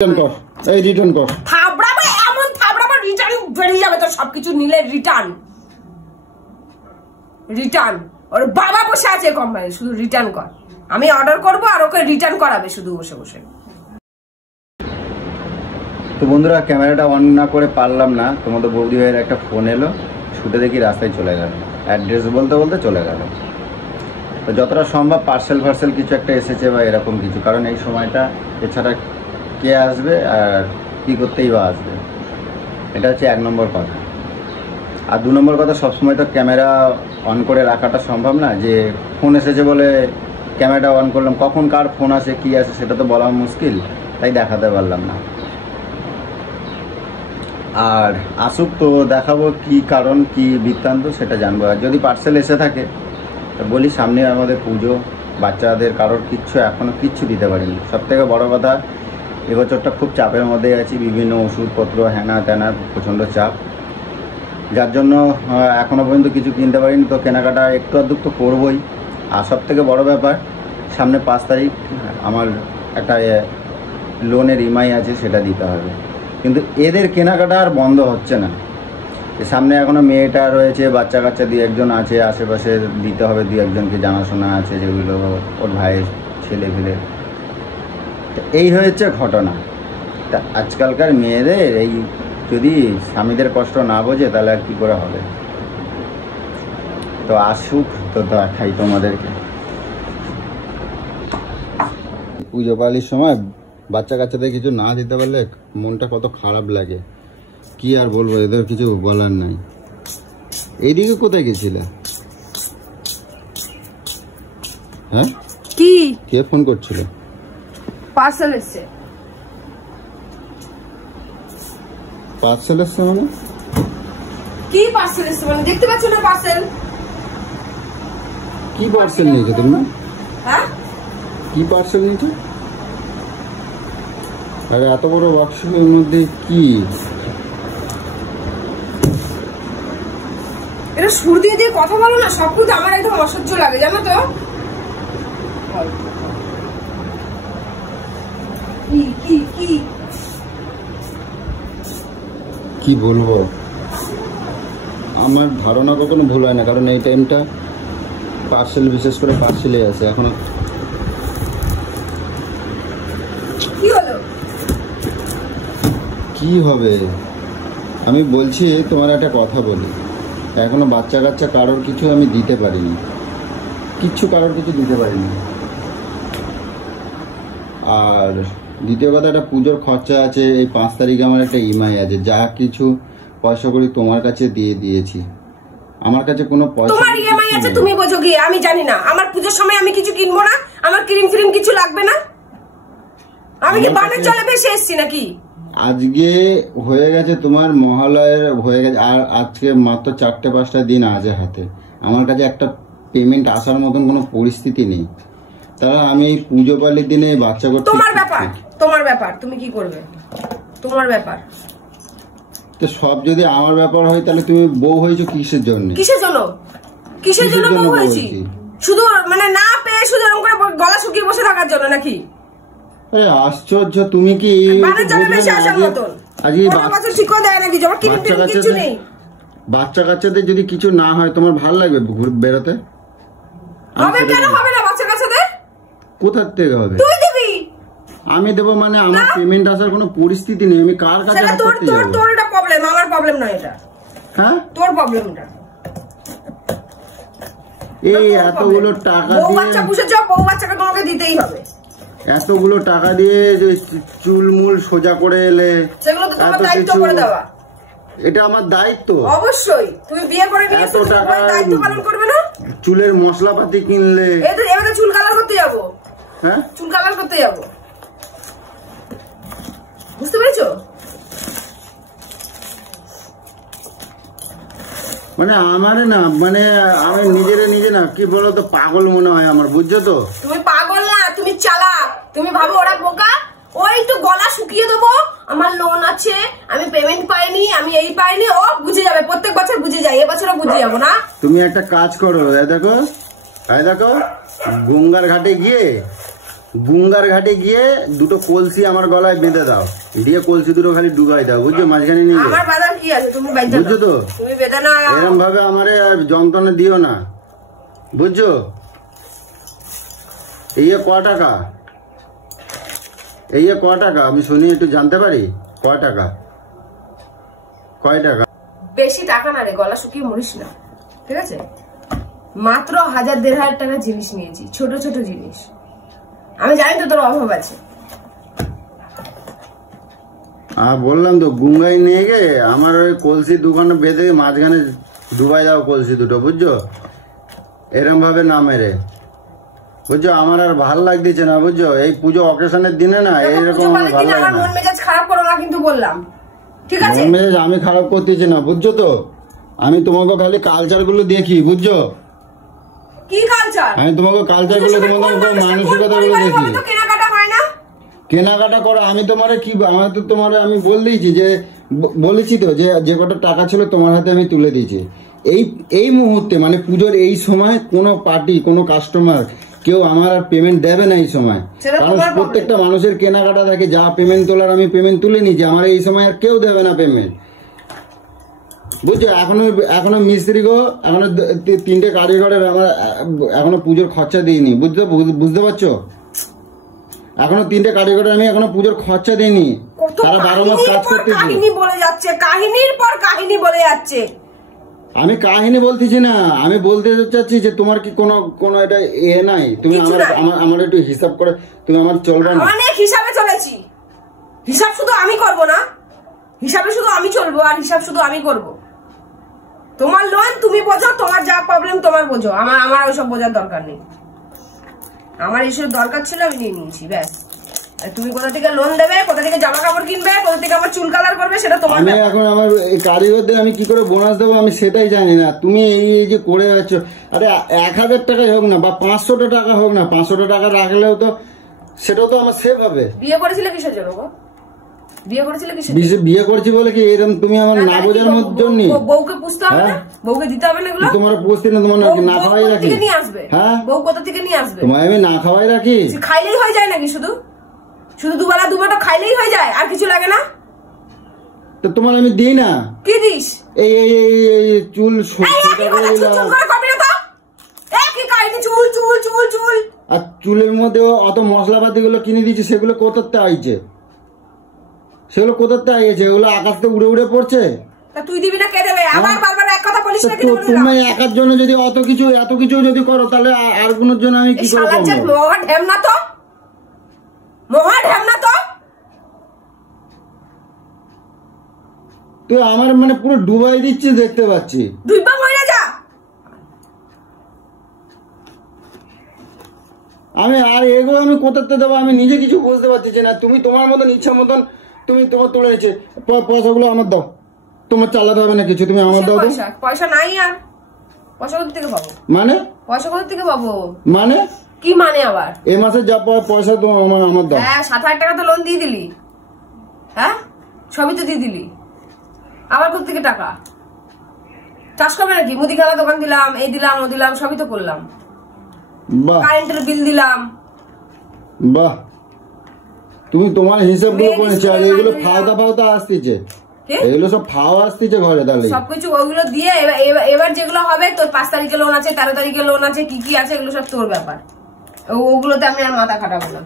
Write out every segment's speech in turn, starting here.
Return কর থাবড়াবে এমন থাবড়াবে return বেরিয়ে যাবে তো সবকিছু নিলে রিটার্ন ওর বাবা বসে আছে কোম্পানি শুধু রিটার্ন কর আমি অর্ডার করব আর ওকে রিটার্ন করাবে শুধু বসে বসে। তো বন্ধুরা ক্যামেরাটা অন না করে পারলাম না, তোমাদের বৌদি ভাইয়ের একটা ফোন এলো, ছুটে দেখি রাস্তায় চলে গেল, অ্যাড্রেস বলতে বলতে চলে গেল। তো যতটা সম্ভব পার্সেল কিছু একটা এসেছে বা এরকম কিছু, কারণ এই সময়টা এছাড়া কে আসবে আর কী করতেই বা আসবে, এটা হচ্ছে 1 নম্বর কথা। আর 2 নম্বর কথা, সবসময় তো ক্যামেরা অন করে রাখাটা সম্ভব না, যে ফোন এসেছে বলে ক্যামেরাটা অন করলাম, কখন কার ফোন আসে কী আসে সেটা তো বলা মুশকিল, তাই দেখাতে পারলাম না। আর আসুক তো দেখাবো কি কারণ কি বৃত্তান্ত সেটা জানবো। আর যদি পার্সেল এসে থাকে তো বলি, সামনে আমাদের পুজো, বাচ্চাদের কারোর এখনও কিচ্ছু দিতে পারিনি। সবথেকে বড় কথা, এবছরটা খুব চাপের মধ্যে আছি, বিভিন্ন ওষুধপত্র হ্যানা ত্যানা প্রচণ্ড চাপ, যার জন্য এখনও পর্যন্ত কিছু কিনতে পারিনি। তো কেনাকাটা একটু আধটু তো করবোই। আর সবথেকে বড় ব্যাপার, সামনে 5 তারিখ আমার একটা লোনের ইএমআই আছে, সেটা দিতে হবে। কিন্তু এদের কেনাকাটা আর বন্ধ হচ্ছে না। সামনে এখনও মেয়েটা রয়েছে, বাচ্চা কাচ্চা 2-1জন আছে আশেপাশে, দিতে হবে 2-1জনকে, জানাশোনা আছে যেগুলো ওর ভাইয়ের ছেলে ফেলে। এই হয়েছে ঘটনা। তা আজকালকার মেয়েদের এই যদি স্বামীদের কষ্ট না বোঝে তাহলে আর কী করে হবে। তো আসুক তো দেখাই তোমাদেরকে। পুজো পালির সময় বাচ্চা কাচ্চাদের কিছু না দিতে পারলে মনটা কত খারাপ লাগে, কি আর বলবো, এদের কিছু বলার নাই। এইদিকে কোথায় গেছিলে? হ্যাঁ, কি কে ফোন করছিল? পার্সেল এসেছে। পার্সেল এসছে মানে? কি পার্সেল এসেছে মানে? দেখতে পাচ্ছ না পার্সেল? কি পার্সেল নিয়েছো তুমি? হ্যাঁ, কি পার্সেল নিয়েছো? আরে এত বড় বাক্সের মধ্যে কি? এটা সুর দিয়ে দিয়ে কথা বলো না, সবকিছু আমার একদম অসহ্য লাগে জানো তো। কি বলবো, আমার ধারণা কখনো ভুল হয় না, কারণ এই টাইমটা পার্সেল, বিশেষ করে পার্সেলে আছে। এখনো কি হবে আমি বলছি, তোমার একটা কথা বলি, এখনো বাচ্চা কাচ্চা কারোর কিছু আমি দিতে পারিনি, কারোর কিছু দিতে পারিনি। আর দ্বিতীয় কথা, একটা পুজোর খরচা আছে, এই 5 তারিখে আমার একটা ইএমআই আছে, যা কিছু পয়সা করি তোমার কাছে দিয়ে দিয়েছি। আমার কাছে কোনো পয়সা, তোমার ইএমআই আছে তুমি বোঝো কি, আমি জানি না। আমার পুজোর সময় আমি কিছু কিনবো না, আমার ক্রিম কিছু লাগবে না। আমি কি বানের জলে ভেসে এসেছি নাকি? আজকে হয়ে গেছে তোমার মহালয়ের হয়ে গেছে, আর আজকে মাত্র 4-5টা দিন আছে হাতে। আমার কাছে একটা পেমেন্ট আসার মতন কোনো পরিস্থিতি নেই। তারা আমি এই পুজো পালির দিনে বাচ্চা করতে, তোমার ব্যাপার তুমি কি করবে, তোমার ব্যাপার। তো সব যদি আমার ব্যাপার হয় তাহলে তুমি বউ হয়েছো কিসের জন্য? কিসের জন্য বউ হয়েছি? শুধু মানে না পেয়ে শুধু এরকম করে গলা শুকিয়ে বসে থাকার জন্য নাকি? আরে আশ্চর্য, তুমি কি বাচ্চা কাচ্চাদের যদি কিছু না হয় তোমার ভাল লাগবে বেরোতে? কোথা থেকে হবে? আমি দেবো মানে? আমার পেমেন্ট আসার কোনো পরিস্থিতি নেই। আমি কার কাছে? তোর এটা প্রবলেম, আমার প্রবলেম নয় এটা। হ্যাঁ, তোর প্রবলেম এটা। এই এতগুলো টাকা দিয়ে বাচ্চা পুষে যাও, বউ বাচ্চাকে তোমাকে দিতেই হবে। এতগুলো টাকা দিয়ে চুলমুল সোজা করে এলে, সেগুলো তো তোমার দায়িত্ব করে দেওয়া। এটা আমার দায়িত্ব। অবশ্যই, তুমি বিয়ে করে নিয়ে এত টাকা দায়িত্ব পালন করবে না? চুলের মশলাপাতি কিনলে, এবারে চুল কালার করতে যাবো। হ্যাঁ, চুল কালার করতে যাবো, বুঝতে পেরেছো? মানে আমার না, মানে আমি নিজে না, কি বলো তো, পাগল মনে হয় আমার, বুঝছো তো? তুমি পাগল না, তুমি চালাক। তুমি ভাবো ওরা বোকা। ওই তো গলা শুকিয়ে দেবো, আমার লোন আছে, আমি পেমেন্ট পাইনি, আমি এই পাইনি, ও বুঝে যাবে, প্রত্যেক বছর বুঝে যায়, এবছরও বুঝে যাবো না। তুমি একটা কাজ করো, দেখো গঙ্গার ঘাটে গিয়ে গুঙ্গার ঘাটে গিয়ে দুটো কলসি আমার গলায় বেঁধে দাও, দিয়ে কলসি দুটো খালি ডুবাই দাও, বুঝছো, মাঝখানে নিয়ে আমার বাধা কি আছে, তুমি বেঁধে দাও। বুঝছো তো, তুমি বেঁধে নাও। এরকম ভাবে আমারে যন্ত্রণা দিও না, বুঝছো। এই ক টাকা, এই ক টাকা আমি শুনি, একটু জানতে পারি কয় টাকা, কয় টাকা? বেশি টাকা না রে, গলা শুকিয়ে মরিস না, ঠিক আছে? মাত্র 1000-1500 টাকার জিনিস নিয়েছি, ছোট ছোট জিনিস। আমি জানি তো তোর অভাব আছে। বললাম তো গুঙ্গাই নিয়ে গে আমার ওই কলসি দুখানে বেঁধে মাঝখানে ডুবাই দাও কলসি দুটো, বুঝছো, এরম ভাবে না মেরে, বুঝছো। আমার আর ভাল লাগতেছে না, বুঝছো, এই পুজো অকেশনের দিনে না এইরকম আমার ভালো লাগে না। মন মেজাজ খারাপ করো না কিন্তু, বললাম, ঠিক আছে? মন মেজাজ আমি খারাপ করতেছি না, বুঝছো তো। আমি তোমাকে খালি কালচার গুলো দেখি, বুঝছো। কি কালচার? আমি তোমাকে কালচার গুলো, তোমাদের মানসিকতা গুলো দেখি। কেনাকাটা হয় না, কেনাকাটা করো। আমি তোমারে কি, আমার তো তোমারে আমি বল দিয়েছি যে, বলেছি তো যে কটা টাকা ছিল তোমার হাতে আমি তুলে দিয়েছি। এই মুহূর্তে মানে পুজোর এই সময় কোনো পার্টি, কোনো কাস্টমার কেউ আমার আর পেমেন্ট দেবে না এই সময়, কারণ প্রত্যেকটা মানুষের কেনাকাটা থাকে। যা পেমেন্ট তোলার আমি পেমেন্ট তুলে নিয়েছি, আমার এই সময় আর কেউ দেবে না পেমেন্ট, বুঝছো। এখনো মিস্ত্রি গো, এখনো 3টে কারিগরের আমার এখনো পুজোর খরচা দিইনি, বুঝতে পারছো। এখনো 3টে কারিগরের আমি এখনো পুজোর খরচা দিইনি, তারা 12 মাস কাজ করতেছে। কাহিনী বলে যাচ্ছে, কাহিনীর পর কাহিনী বলে যাচ্ছে। আমি কাহিনী বলতেছি না, আমি বলতে চাচ্ছি যে তোমার কি কোনো এটা নাই, তুমি আমার একটু হিসাব করে তুমি আমার চলবে না। অনেক হিসাবে চলেছি, হিসাব শুধু আমি করব না, হিসাবে শুধু আমি চলবো, আর হিসাব শুধু আমি করব। তোমার লোন তুমি বোঝো, তোমার যা প্রবলেম তোমার বোঝো, আমার ওইসব বোঝার দরকার নেই। আমার এইসব দরকার ছিল, আমি নিয়ে নিয়েছি, ব্যাস। আর তুমি কোথা থেকে লোন দেবে, কোথা থেকে জামা কাপড় কিনবে, কোথা থেকে আমার চুল কালার করবে, সেটা তোমার ব্যাপার। এখন আমার এই কারিগরদের আমি কি করে বোনাস দেবো আমি সেটাই জানি না। তুমি এই যে করে যাচ্ছ, আরে 1000 টাকাই হোক না বা 500 টাকা হোক না, 500 টাকা রাখলেও তো সেটাও তো আমার সেভ হবে। বিয়ে করেছিলে কিসের জন্য গো? বিয়ে করেছিলে কিসের জন্য? বিয়ে করছি বলে কি এরকম তুমি আমার না বোঝার জন্য? বউকে পুষতে হবে না, বউকে দিতে হবে না এগুলো? তোমার পুষতে না, তোমার নাকি না খাওয়াই রাখি? হ্যাঁ, বউ কোথা থেকে নিয়ে আসবে? তোমার আমি না খাওয়াই রাখি? খাইলেই হয়ে যায় নাকি? শুধু দুবেলা দুবেলা খাইলেই হয়ে যায়, আর কিছু লাগে না? তো তোমার আমি দিই না। কি দিস? এই চুল আর চুলের মধ্যে অত মশলাপাতি গুলো কিনে দিয়েছে, সেগুলো কোথাতে আইছে? সেগুলো কোথাতে আইছে? এগুলো আকাশ থেকে উড়ে উড়ে পড়ছে। তুই দিবি না, কে দেবে? আবার বারবার এক কথা বলিস না। তুমি একার জন্য যদি এত কিছু যদি করো, তাহলে আর কোন জন্য আমি কি করবো? মহা ঢ্যামনা তো, মহা ঢ্যামনা তো। তুই আমার মানে পুরো ডুবাই দিচ্ছিস, দেখতে পাচ্ছি। দুইবার মরে যা। আমি আর এগুলো আমি কোথাতে দেবো আমি নিজে কিছু বুঝতে পারছি না। তুমি তোমার মতন ইচ্ছা মতন তুমি তোমার তুলে নিচ্ছে। পয়সাগুলো আমার দাও, তোমার চালাতে হবে না কিছু, তুমি আমার দাও। পয়সা নাই, আর পয়সা কোথা থেকে পাবো? মানে পয়সা কোথা থেকে পাবো মানে কি মানে? আবার এই মাসে যা পয়সা তোমার আমার দাও। হ্যাঁ, 7,000 টাকা তো লোন দিয়ে দিলি, হ্যাঁ সবই তো দিয়ে দিলি, আবার কোথা থেকে টাকা? চাষ করবে নাকি? মুদিখানা দোকান দিলাম, এই দিলাম, ও দিলাম, সবই তো করলাম। কারেন্টের বিল দিলাম। বাহ, তুমি তোমার হিসাব গুলো করেছো, আর এগুলো ফাওতা আসতেছে, এগুলো সব ফাওয়া আসতেছে ঘরে। তাহলে সবকিছু ওইগুলো দিয়ে এবার যেগুলো হবে, তোর 5 তারিখে লোন আছে, 13 তারিখে লোন আছে, কি কি আছে এগুলো সব তোর ব্যাপার। ওগুলোতে আমি আর মাথা খাটাবো না।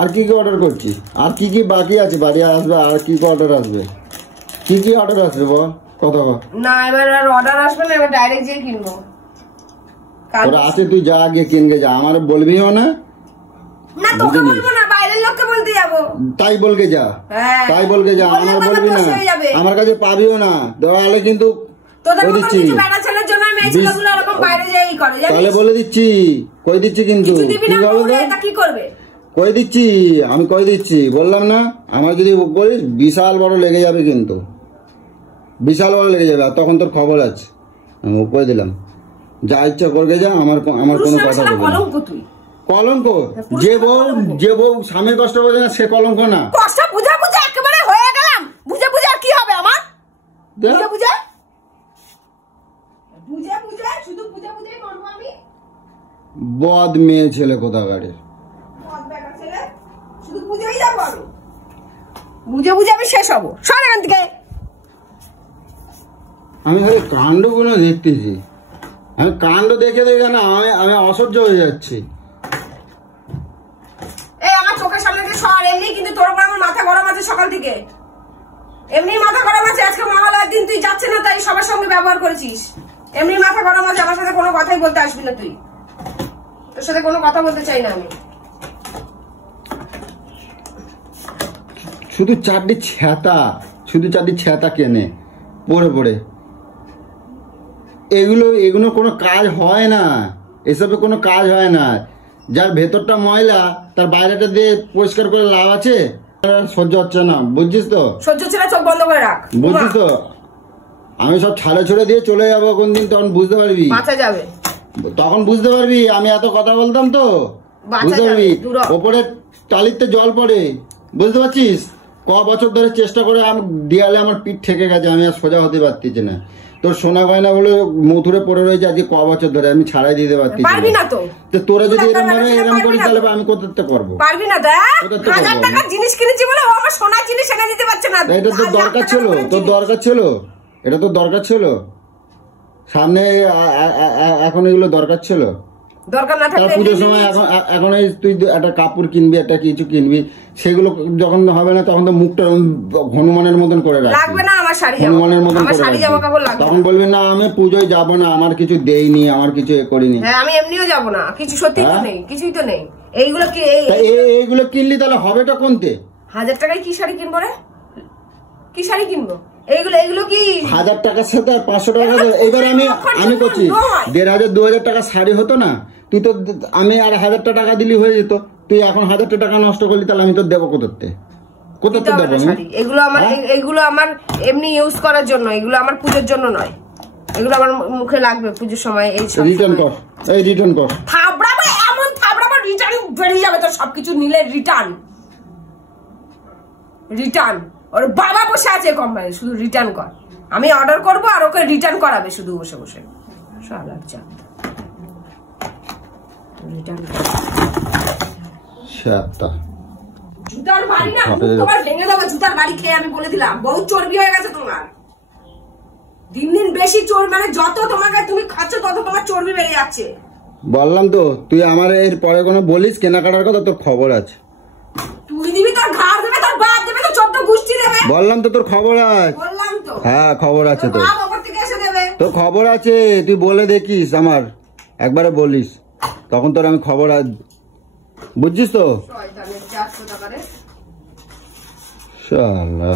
আর কি কি অর্ডার করছি, আর কি কি বাকি আছে বাড়ি আসবে, আর কি কি অর্ডার আসবে, কি কি অর্ডার আসবে বল? কথা না, এবার আর অর্ডার আসবে না, এবার ডাইরেক্ট যেয়ে কিনবো। ওরা আছে, তুই যা আগে কিনগে যা, আমার বলবিও না। না, তোকে বলবো না, বাইরের লোককে বলতে যাবো। তাই বলকে যা, তাই বলকে যা, আমার বলবি না, আমার কাছে পাবিও না। দেওয়ালে কিন্তু তাহলে বলে দিচ্ছি, কই দিচ্ছি কিন্তু কি করবে কই দিচ্ছি, আমি কই দিচ্ছি, বললাম না। আমার যদি বলিস বিশাল বড় লেগে যাবে, কিন্তু বিশাল বড় লেগে যাবে, আর তখন তোর খবর আছে। আমি কই দিলাম, যা ইচ্ছা করবে যা, আমার কোনো কথা বলবি না। কলঙ্ক? যে বউ স্বামীর কষ্ট বোঝে না, সে কলঙ্ক না। কষ্ট বুঝা বুঝা একেবারে হয়ে গেলাম, বুঝা বুঝা আর কি হবে আমার? বুঝা বুঝা বুঝা বুঝা শুধু বুঝা বুঝাই করবো আমি। বদ মেয়ে ছেলে কোথাকারে। বুঝে বুঝে আমি শেষ হবো। সর এখান থেকে। আমি খালি কাণ্ডগুলো দেখতেছি, আমি কাণ্ড দেখে দেখে না আমি অসহ্য হয়ে যাচ্ছি। এই আমার চোখের সামনে থেকে সর। এমনি কিন্তু তোর উপর আমার মাথা গরম আছে সকাল থেকে, এমনি মাথা গরম আছে। আজকে মহালয়ার দিন তুই যাচ্ছে না তাই সবার সঙ্গে ব্যবহার করেছিস, এমনি মাথা গরম আছে। আমার সাথে কোনো কথাই বলতে আসবি না তুই, তোর সাথে কোনো কথা বলতে চাই না আমি। শুধু চারটি ছ্যাতা কেনে পড়ে পড়ে, এগুলো কোনো কাজ হয় না, এসবে কোনো কাজ হয় না। যার ভেতরটা ময়লা তার বাইরেটা দিয়ে পরিষ্কার করে লাভ আছে? সহ্য হচ্ছে না, বুঝছিস তো? সহ্য হচ্ছে না, চোখ বন্ধ করে রাখ। বুঝছিস তো? আমি সব ছাড়ে দিয়ে চলে যাবো কোনদিন, তখন বুঝতে পারবি। বাঁচা যাবে তখন বুঝতে পারবি আমি এত কথা বলতাম তো, বুঝতে পারবি। ওপরে টালিতে জল পড়ে, বুঝতে পারছিস? ক বছর ধরে চেষ্টা করে আমি দেয়ালে আমার পিঠ ঠেকে গেছে, আমি আর সোজা হতে পারতেছি না। তোর সোনা গয়না গুলো মধুরে পড়ে রয়েছে আজকে ক বছর ধরে, আমি ছাড়াই দিতে পারতেছি না। তো তোরা যদি এরকম করিস তাহলে আমি কোথাতে করবো? পারবি না। দেখ 1000 টাকার জিনিস কিনেছি বলে ও আমার সোনার জিনিস এনে দিতে পারছে না। এটা তো দরকার ছিল, এটা তো দরকার ছিল সামনে, এখন এগুলো দরকার ছিল। দরকার না থাকলে পুজোর সময় এখন তুই একটা কাপড় কিনবি, একটা কিছু কিনবি, সেগুলো যখন হবে না তখন তো মুখটা হনুমানের মতন করে রাখবি। লাগবে না আমার শাড়ি, হনুমানের মতন আমার শাড়ি জামা কাপড় লাগবে। তখন বলবি না আমি পুজোয় যাবো না, আমার কিছু দেইনি, আমার কিছু করিনি। হ্যাঁ আমি এমনিও যাবো না, কিছু সত্যি তো নেই, কিছুই তো নেই। এইগুলো কি এইগুলো কিনলি তাহলে হবেটা কোনতে? 1000 টাকায় কি শাড়ি কিনবো রে? কি শাড়ি কিনবো? এইগুলো কি 1000 টাকার সাথে 500 টাকা? এবার আমি করছি 1500 2000 টাকা শাড়ি হতো না, তুই তো আমি আর 1000 টাকা দিলি হয়ে যেত। তুই এখন 1000 টাকা নষ্ট করলি, তাহলে আমি তো দেবো কোথাতে দেবো? এগুলো আমার এমনি ইউজ করার জন্য, এগুলো আমার পুজোর জন্য নয়। এগুলো আমার মুখে লাগবে পুজোর সময়। এই সব রিটার্ন কর। থাবড়াবো, এমন থাবড়াবো রিটার্ন বেরিয়ে যাবে তোর সবকিছু নিলে। রিটার্ন ওর বাবা বসে আছে কোম্পানি, শুধু রিটার্ন কর। আমি অর্ডার করবো আর ওকে রিটার্ন করাবে শুধু বসে বসে। জুতার বাড়ি না, তোমার ভেঙে দেবো জুতার বাড়ি খেয়ে। আমি বলে দিলাম বহু চর্বি হয়ে গেছে তোমার, দিন দিন বেশি চর্বি, মানে যত তোমাকে তুমি খাচ্ছ তত তোমার চর্বি বেড়ে যাচ্ছে। বললাম তো তুই আমার এর পরে কোনো বলিস কেনাকাটার কথা, তোর খবর আছে। তুই দিবি, তোর ঘাড় দেবে, তোর বাপ দেবে, তোর 14 গোষ্ঠী দেবে। বললাম তো তোর খবর আছে। বললাম তো, হ্যাঁ খবর আছে তোর, বাপ ওপর থেকে এসে দেবে। তোর খবর আছে, তুই বলে দেখিস আমার, একবারে বলিস, তখন তোর আমি খবর বুঝছিস তো? শয়তানের 400 টাকা রে। শালা।